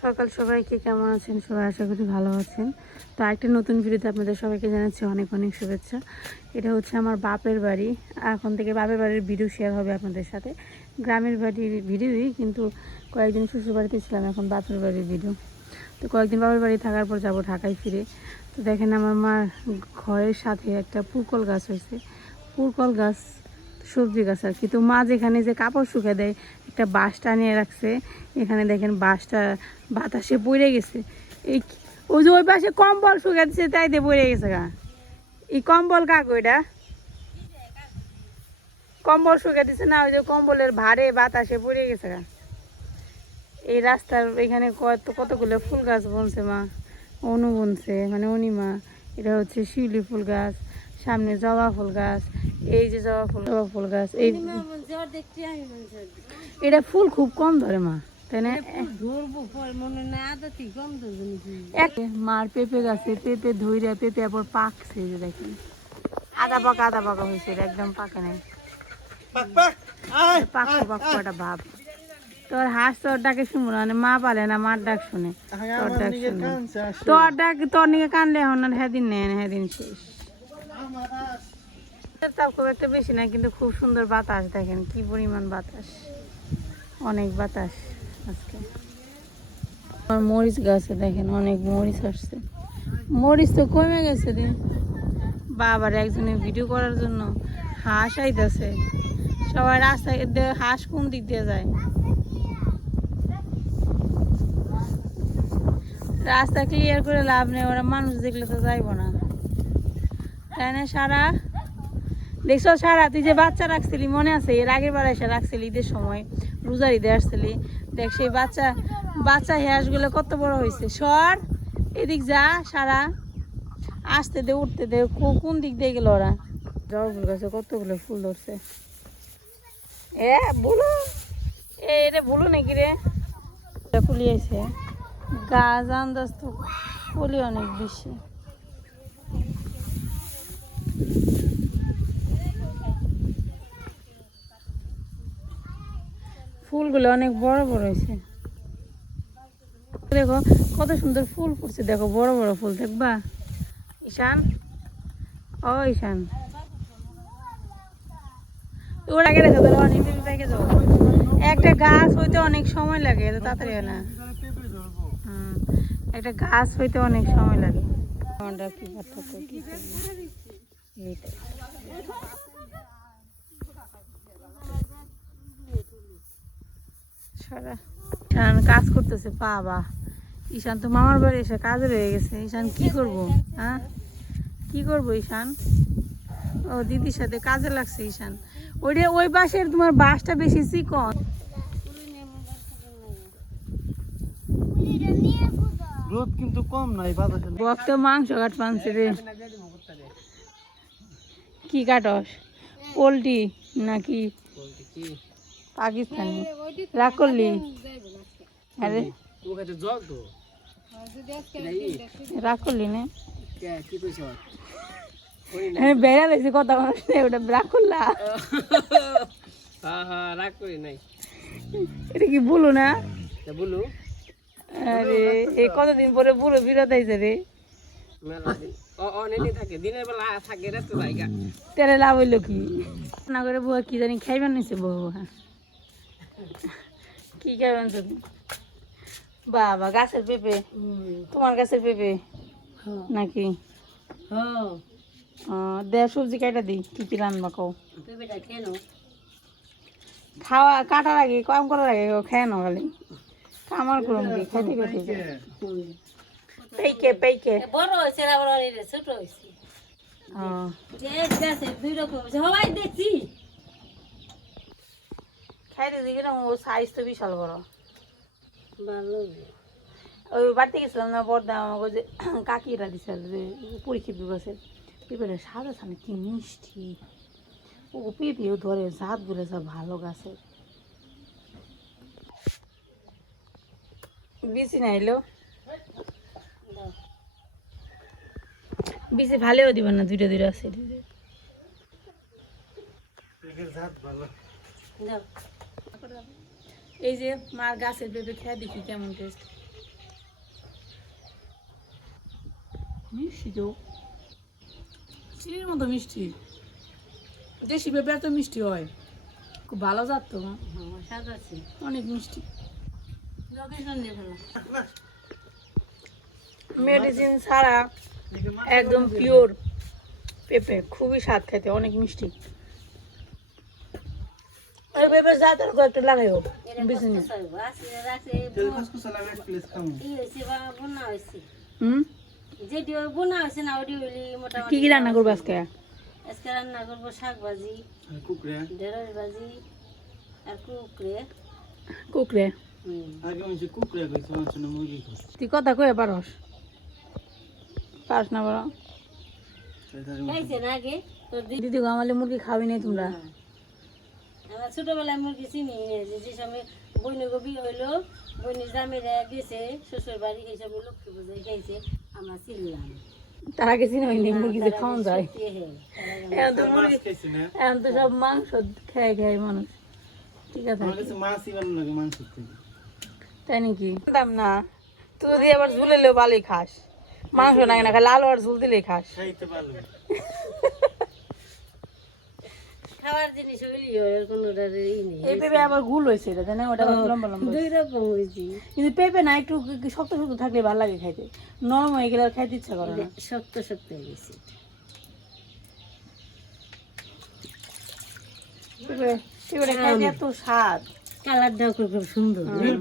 সকাল সবাইকে কেমন আছেন? সবাই আশা করি ভালো আছেন। তো একটা নতুন ভিডিওতে আপনাদের সবাইকে জানাচ্ছি অনেক অনেক শুভেচ্ছা। এটা হচ্ছে আমার বাপের বাড়ি। এখন থেকে বাপের বাড়ির ভিডিও শেয়ার হবে আপনাদের সাথে। গ্রামের বাড়ির ভিডিওই, কিন্তু কয়েকদিন শ্বশুর বাড়িতে ছিলাম, এখন বাপের বাড়ির ভিডিও। তো কয়েকদিন বাপের বাড়ি থাকার পর যাব ঢাকায় ফিরে। তো দেখেন আমার মার ঘরের সাথে একটা পুরকল গাছ হয়েছে। পুরকল গাছ সবজি গাছ আর কি। তো মা যেখানে যে কাপড় শুকে দেয় একটা বাঁশ টানিয়ে রাখছে, এখানে দেখেন বাঁশটা বাতাসে পড়ে গেছে। এই ওই যে ওই পাশে কম্বল শুকে দিচ্ছে, তাই দিয়ে পড়ে গেছে গা। এই কম্বল কাক ওইটা কম্বল শুকে দিচ্ছে না, ওই যে কম্বলের ভারে বাতাসে পড়ে গেছে গা। এই রাস্তার এখানে কতগুলো ফুল গাছ বনছে মা, অনু বনছে, মানে অনিমা। এটা হচ্ছে শিউলি ফুল গাছ, সামনে জবা ফুল গাছ, এই যে জবা ফুল গাছ। এই এটা ফুল খুব কম ধরে মা, তাই না? মার পেঁপে গাছে পেঁপে ধইরা পেঁপে আবার পাকছে, যে দেখেন আধা পাকা হয়েছে, একদম পাকে নাই, পাকো একটা ভাব। তোর হাঁস তোর ডাকে শুনবো না, মানে মা পালে না, মার ডাক শুনে, তোর ডাক শুনে। তোর ডাক তোর নিকে কানলে এখন হেদিন নেন, হেদিন শেষ। তাও খুব একটা বেশি না, কিন্তু খুব সুন্দর বাতাস, দেখেন কি পরিমাণ বাতাস, অনেক বাতাস আজকে। আমার মরিচ গাছে দেখেন অনেক মরিচ আসছে, মরিচ তো কমে গেছে রে বাবার। একজনে ভিডিও করার জন্য হাঁস আইতেছে, সবাই রাস্তায় হাঁস কোন দিক দিয়ে যায়, রাস্তা ক্লিয়ার করে লাভ নেই, ওরা মানুষ দেখলে তো যাইব না, তাই না? সারা দেখছো সারা, তুই যে বাচ্চা রাখছিলি মনে আছে? এর আগের বার এসে রাখছিলি ঈদের সময়, রোজার ঈদে আসছিলি, দেখ সেই বাচ্চা হাঁসগুলো কত বড় হয়েছে। সর এদিক যা, সারা আসতে দে, উঠতে দে, কোন দিক দিয়ে গেল ওরা? জবা ফুল গাছে কতগুলো ফুল ধরছে। বলো এটা বলো নাকি রে, ফুলিয়েছে গাছ, আন্দাজ তো ফুলি অনেক বেশি। ফুলগুলো অনেক বড় বড় হয়েছে, দেখো কত সুন্দর ফুল ফুটছে, দেখো বড় বড় ফুল, দেখবা ঈশান? ও ঈশান, ওর আগে দেখো ধরো অনেক ব্যাগে যাবো। একটা গাছ হইতে অনেক সময় লাগে, এত তাড়াতাড়ি হয় না। একটা গাছ হইতে অনেক সময় লাগে। কি পার্থক্য, কি ঈশান কাজ করতেছে, বাবা ঈশান তো মামার বাড়ি এসে কাজে রয়ে গেছে। ঈশান কি করবো, হ্যাঁ কি করবো ঈশান? ও দিদির সাথে কাজে লাগছে ঈশান। ওই বাঁশের তোমার বাঁশটা বেশি চিকন, রোদ কিন্তু কম নাই বাতাসে। বক্ত মাংস কাট পানছে রে। কি কাটস? পোলট্রি নাকি পাকিস্তানি? রাগ করলি? আরে রাগ করলি না? বেড়া লাগছে কথা মানুষ নেই, ওটা রাগ করলা? রাগ করি নাই, এটা কি বলো না? বলু। আরে এই কতদিন পরে বুড়ো বিরত হয়েছে রে। তেরে লাভ হইলো কি না করে? বুয়া কি জানি খাইবেন নিছে বউ? হ্যাঁ কি খাইবেন তুমি? বাবা গাছের পেঁপে, তোমার গাছের পেঁপে নাকি? দে সবজি কাটা দিই, কি কি রান্না কও? খাওয়া কাটার আগে, কম করার আগে খেয়ে নাও, খালি আমার করুন কি খাইতে খাইতে পেইকে পেইকে বড় হয়েছে না, বড় হইছে ছোট হইছে। দুই রকম সবাই দেখছি খাইতে দিকে না, ও সাইজ তো বিশাল বড়, ভালো। ওই বাড়িতে গেছিলাম না, বড়দা আমাকে যে কাকিরা দিছিল যে পরীক্ষিত গাছের পেঁপেটা সাদা সামনে কি মিষ্টি, ও পেঁপেও ধরে জাত বলে সব ভালো গাছের। বিচি নাইলো বিচি ভালেও দিবেন না, দুইটা দুইটা আছে। এই যে মার গাছের পেঁপে খেয়ে দেখি কেমন টেস্ট। মিষ্টি তো চিনির মতো মিষ্টি, দেশি পেঁপে এত মিষ্টি হয়, খুব ভালো জাত তো, স্বাদ আছে, অনেক মিষ্টি, মেডিসিন ছাড়া একদম পিওর পেঁপে, খুবই স্বাদ খেতে, অনেক মিষ্টি। ওই পেঁপে জাতের কয়েকটা লাগাইও বেশি না। কি কি রান্না করবো আজকে? আজকে রান্না করবো শাক ভাজি, ঢেঁড়স ভাজি আর কুকড়ে। কুকরে তুই কথা কয়ে পারস? পারস না বলো? খাইছেন আগে তোর দিদি গো, আমাদের মুরগি খাবি নাই তোমরা? আমরা ছোটবেলায় মুরগি চিনি যে সময় বইনে গবি হইলো, বইনের জামেরা গেছে শ্বশুর বাড়ি, এই সময় লক্ষ্মী পূজায় খাইছে, আমরা চিনলাম। তার আগে চিনি হয়নি মুরগি যে খাওয়ান যায়। এখন তো মুরগি, এখন তো সব মাংস খেয়ে খেয়ে মানুষ। ঠিক আছে, তাই নাকি? দাম না, তুই যদি আবার ঝুলেলেও ভালোই খাস, মাংস না না লাল আর ঝুল দিলেই খাস। খাওয়ার জিনিস হইলি এর কোনোটার ই নেই। এই পেঁপে আবার গুল হয়েছে, এটা না? ওটা লম্বা লম্বা দুই রকম হয়েছি, কিন্তু পেঁপে না একটু শক্ত শক্ত থাকলে ভালো লাগে খাইতে, নরম হয়ে গেলে আর খাইতে ইচ্ছা করে না। শক্ত শক্ত হয়ে গেছে। পেঁপে পেঁপেটা খাইতে এত স্বাদ, কালারটাও খুব সুন্দর। হ্যাঁ।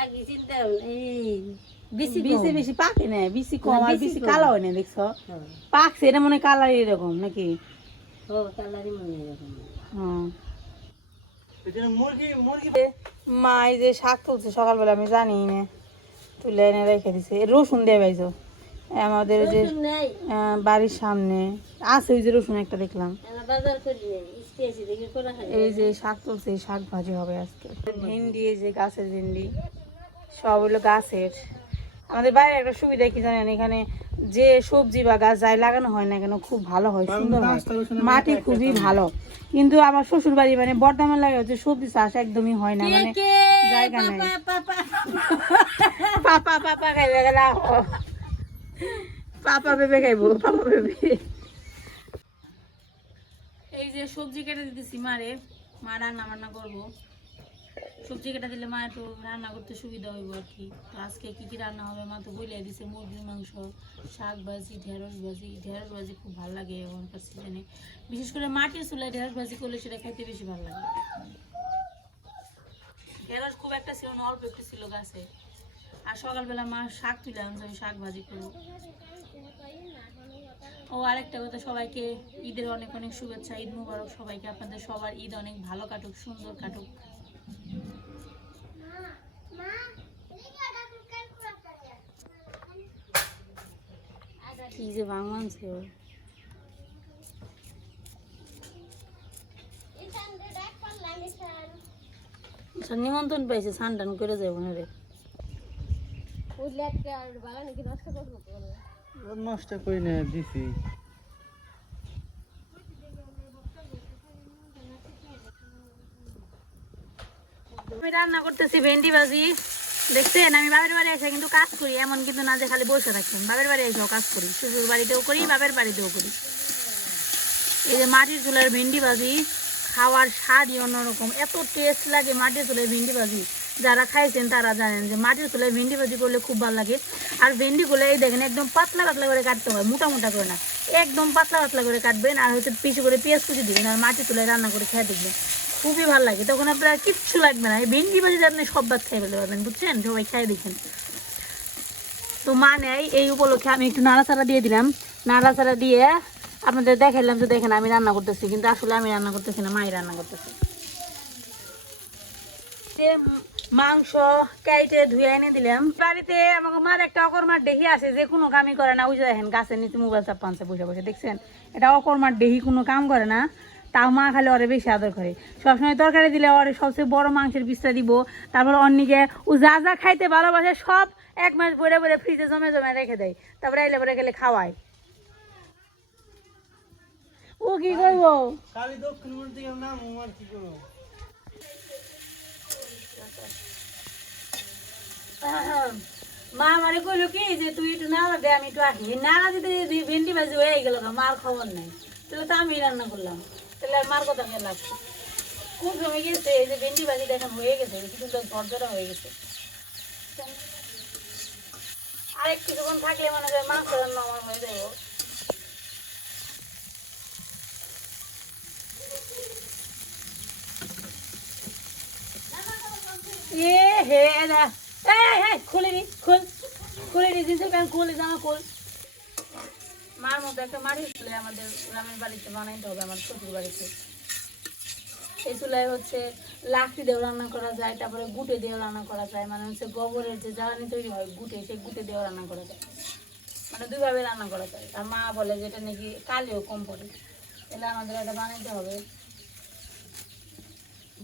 আগে চিন্তা এই বেশি বেশি বেশি পাকে না, বেশি কম আর বেশি কম। কালো হয় না, দেখছো? পাকছে এটা মনে হয় কালার এরকম নাকি? কালারই মনে এরকম। হ্যাঁ। মা এই যে শাক তুলছে সকালবেলা, আমি জানি না, তুলে এনে রেখে দিছে। রসুন দিয়ে পাইছো আমাদের যে রসুন নাই, বাড়ির সামনে আছে, ওই যে রসুন একটা দেখলাম। আমরা বাজার করি নাই, স্টেশন থেকে করা হয়। এই যে শাক তুলছে, এই শাক ভাজি হবে আজকে। ভেন্ডি, এই যে গাছের ভেন্ডি, সব হলো গাছের। আমাদের বাইরে একটা সুবিধা কি জানেন, এখানে যে সবজি বা গাছ যাই লাগানো হয় না কেন খুব ভালো হয়, সুন্দর হয়, মাটি খুবই ভালো। কিন্তু আমার শ্বশুর বাড়ি মানে বর্ধমান লাগে হচ্ছে সবজি চাষ একদমই হয় না, মানে জায়গা নাই। পাপা পাপা খাইবে গেলা, পাপা পেঁপে খাইবো, পাপা পেঁপে। এই যে সবজি কেটে দিতেছি মারে, মা রান্না বান্না করবো। সবজি কেটে দিলে মা একটু রান্না করতে সুবিধা হইব আর কি। তো আজকে কি কি রান্না হবে মা তো বলে দিছে, মুরগির মাংস, শাক ভাজি, ঢেঁড়স ভাজি। ঢেঁড়স ভাজি খুব ভালো লাগে এখনকার সিজনে, বিশেষ করে মাটির চুলায় ঢেঁড়স ভাজি করলে সেটা খাইতে বেশি ভালো লাগে। ঢেঁড়স খুব একটা ছিল না, অল্প একটু ছিল গাছে। আর সকালবেলা মা শাক তুলে আনছে, আমি শাক ভাজি করবো। ও আরেকটা কথা, সবাইকে ঈদের অনেক অনেক শুভেচ্ছা, ঈদ মুবারক সবাইকে। আপনাদের সবার ঈদ অনেক ভালো কাটুক, সুন্দর কাটুক। কি যে ভাঙছে, নিমন্ত্রণ পাইছে, স্নান টান করে যাবো না রে। নষ্ট করি না দিছি। আমি রান্না করতেছি ভেন্ডি ভাজি, দেখছেন? আমি বাপের বাড়ি এসে কিন্তু কাজ করি, এমন কিন্তু না যে খালি বসে থাকতাম। বাপের বাড়ি এসেও কাজ করি, শ্বশুর বাড়িতেও করি, বাপের বাড়িতেও করি। এই যে মাটির চুলার ভেন্ডি ভাজি, খাওয়ার স্বাদই অন্যরকম, এত টেস্ট লাগে মাটির চুলার ভেন্ডি ভাজি। যারা খাইছেন তারা জানেন যে মাটির চুলায় ভেন্ডি ভাজি করলে খুব ভালো লাগে। আর ভেন্ডিগুলো এই দেখেন একদম পাতলা পাতলা করে কাটতে হয়, মোটা মোটা করে না, একদম পাতলা পাতলা করে কাটবেন। আর হচ্ছে পিছু করে পেঁয়াজ কুচি দিবেন, আর মাটির চুলায় রান্না করে খেয়ে দেখবেন, খুবই ভালো লাগে। তখন আপনার কিচ্ছু লাগবে না, এই ভেন্ডি ভাজিতে আপনি সব ভাত খেয়ে ফেলতে পারবেন, বুঝছেন? সবাই খেয়ে দেখেন। তো মা নেই, এই উপলক্ষে আমি একটু নাড়াচাড়া দিয়ে দিলাম। নাড়াচাড়া দিয়ে আপনাদের দেখাইলাম যে দেখেন আমি রান্না করতেছি, কিন্তু আসলে আমি রান্না করতেছি না, মাই রান্না করতেছি। মাংস কাইটে ধুয়ে এনে দিলাম। বাড়িতে আমাকে মার একটা অকর্মার ডেহি আছে, যে কোনো কামই করে না। ওই যে দেখেন গাছের নিচে মোবাইল চাপ পানছে বসে বসে, দেখছেন? এটা অকর্মার ডেহি, কোনো কাম করে না, তাও মা খালি ওরে বেশি আদর করে। সবসময় তরকারি দিলে ওরে সবচেয়ে বড় মাংসের পিসটা দিব। তারপর অন্যকে ও যা যা খাইতে ভালোবাসে সব 1 মাস বইরে বইরে ফ্রিজে জমে জমে রেখে দেয়, তারপরে আইলে পরে গেলে খাওয়ায়। ও কি করবো, মা মানে কইলো কি যে তুই একটু নাড়া দে আমি একটু আসি নাড়া দিতে যদি ভেন্ডি ভাজি হয়ে গেল মার খবর নাই তাহলে তো আমি রান্না করলাম তাহলে আর মার কথা খেয়ে লাগছে কোন সময় গেছে এই যে ভেন্ডি ভাজি দেখেন হয়ে গেছে কিন্তু ঝরঝরা হয়ে গেছে আরেক কিছুক্ষণ থাকলে মনে হয় মাছ রান্না আমার হয়ে যাবো এ হে দা খুলে নি খুলে নি জিনিসের প্যান্ট খুলে জামা খুল মার মতো একটা মারি চুলে আমাদের গ্রামের বাড়িতে বানাইতে হবে আমার শ্বশুর বাড়িতে এই চুলায় হচ্ছে লাকড়ি দিয়েও রান্না করা যায় তারপরে গুটে দিয়েও রান্না করা যায় মানে হচ্ছে গোবরের যে জ্বালানি তৈরি হয় গুটে সেই গুটে দিয়েও রান্না করা যায় মানে দুইভাবে রান্না করা যায় আর মা বলে যেটা নাকি কালিও কম পড়ে তাহলে আমাদের এটা বানাইতে হবে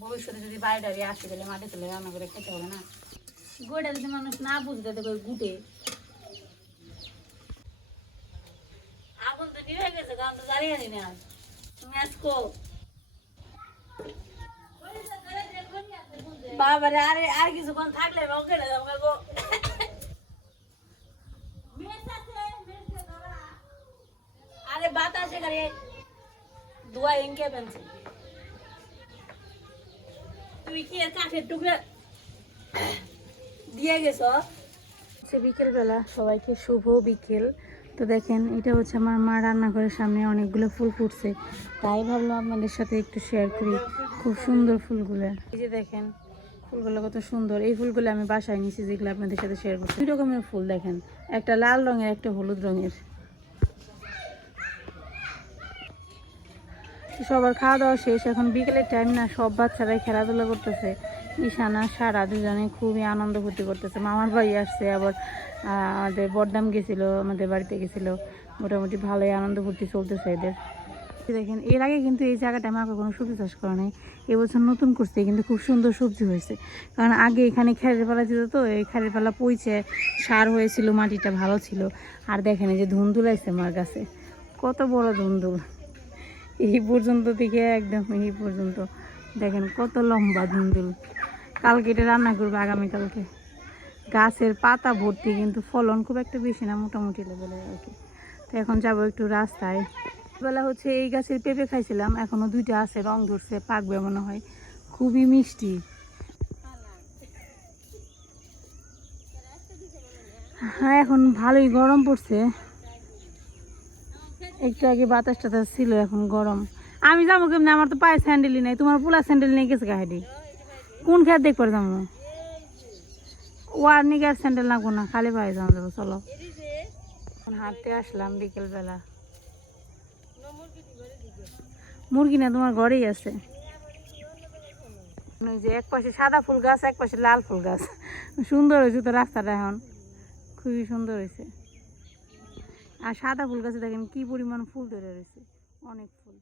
ভবিষ্যতে যদি বাইরে আসে তাহলে মাটি তুলে রান্না করে খেতে হবে না গোটা যদি মানুষ না বুঝতে দেবে গুটে আগুন তো নিভে গেছে কারণ তো জ্বালিয়ে আনি না তুমি আজকো বাবারে আরে আর কিছুক্ষণ থাকলে ওকে আরে বাতাসে করে ধোয়া এঁকে ফেলছে তুমি কি কাঠের টুকরা দিয়ে গেছো বিকেলবেলা সবাইকে শুভ বিকেল তো দেখেন এটা হচ্ছে আমার মা রান্নাঘরের সামনে অনেকগুলো ফুল ফুটছে তাই ভাবলাম আপনাদের সাথে একটু শেয়ার করি খুব সুন্দর ফুলগুলো এই যে দেখেন ফুলগুলো কত সুন্দর এই ফুলগুলো আমি বাসায় নিয়েছি যেগুলো আপনাদের সাথে শেয়ার করছি দুই রকমের ফুল দেখেন একটা লাল রঙের একটা হলুদ রঙের সবার খাওয়া দাওয়া শেষ এখন বিকেলের টাইম না সব বাচ্চারাই খেলাধুলা করতেছে ঈশানা সারা দুজনে খুবই আনন্দ ফুর্তি করতেছে মামার বাড়ি আসছে আবার আমাদের বড়দাম গেছিলো আমাদের বাড়িতে গেছিলো মোটামুটি ভালোই আনন্দ ফুর্তি চলতেছে এদের দেখেন এর আগে কিন্তু এই জায়গাটা আমাকে কোনো সবজি চাষ করা নেই এবছর নতুন করছে কিন্তু খুব সুন্দর সবজি হয়েছে কারণ আগে এখানে খেরের পালা ছিল তো এই খেরের পালা পইছে সার হয়েছিল মাটিটা ভালো ছিল আর দেখেন এই যে ধুন্দুল আছে আমার কাছে কত বড় ধুন্দুল এই পর্যন্ত থেকে একদম এই পর্যন্ত দেখেন কত লম্বা ধুন্দুল কালকে এটা রান্না করবো আগামীকালকে গাছের পাতা ভর্তি কিন্তু ফলন খুব একটা বেশি না মোটামুটি লেভেলের আর কি তো এখন যাবো একটু রাস্তায় বেলা হচ্ছে এই গাছের পেঁপে খাইছিলাম এখনো দুইটা আছে রং ধরছে পাকবে মনে হয় খুবই মিষ্টি হ্যাঁ এখন ভালোই গরম পড়ছে একটু আগে বাতাস টাতাস ছিল এখন গরম আমি যাবো কেমনি আমার তো পায়ে স্যান্ডেলই নেই তোমার পোলা স্যান্ডেল নিয়ে গেছে গাড়ি কোন খেয়ার দেখ করে যাবো ওয়ার নিকে আর স্যান্ডেল লাগবো না খালি পায়ে যাওয়া যাবো চলো এখন হাঁটতে আসলাম বিকেলবেলা মুরগি না তোমার ঘরেই আছে ওই যে এক পাশে সাদা ফুল গাছ এক পাশে লাল ফুল গাছ সুন্দর হয়েছে তো রাস্তাটা এখন খুবই সুন্দর হয়েছে আর সাদা ফুল গাছে দেখেন কি পরিমাণ ফুল ধরে রয়েছে অনেক ফুল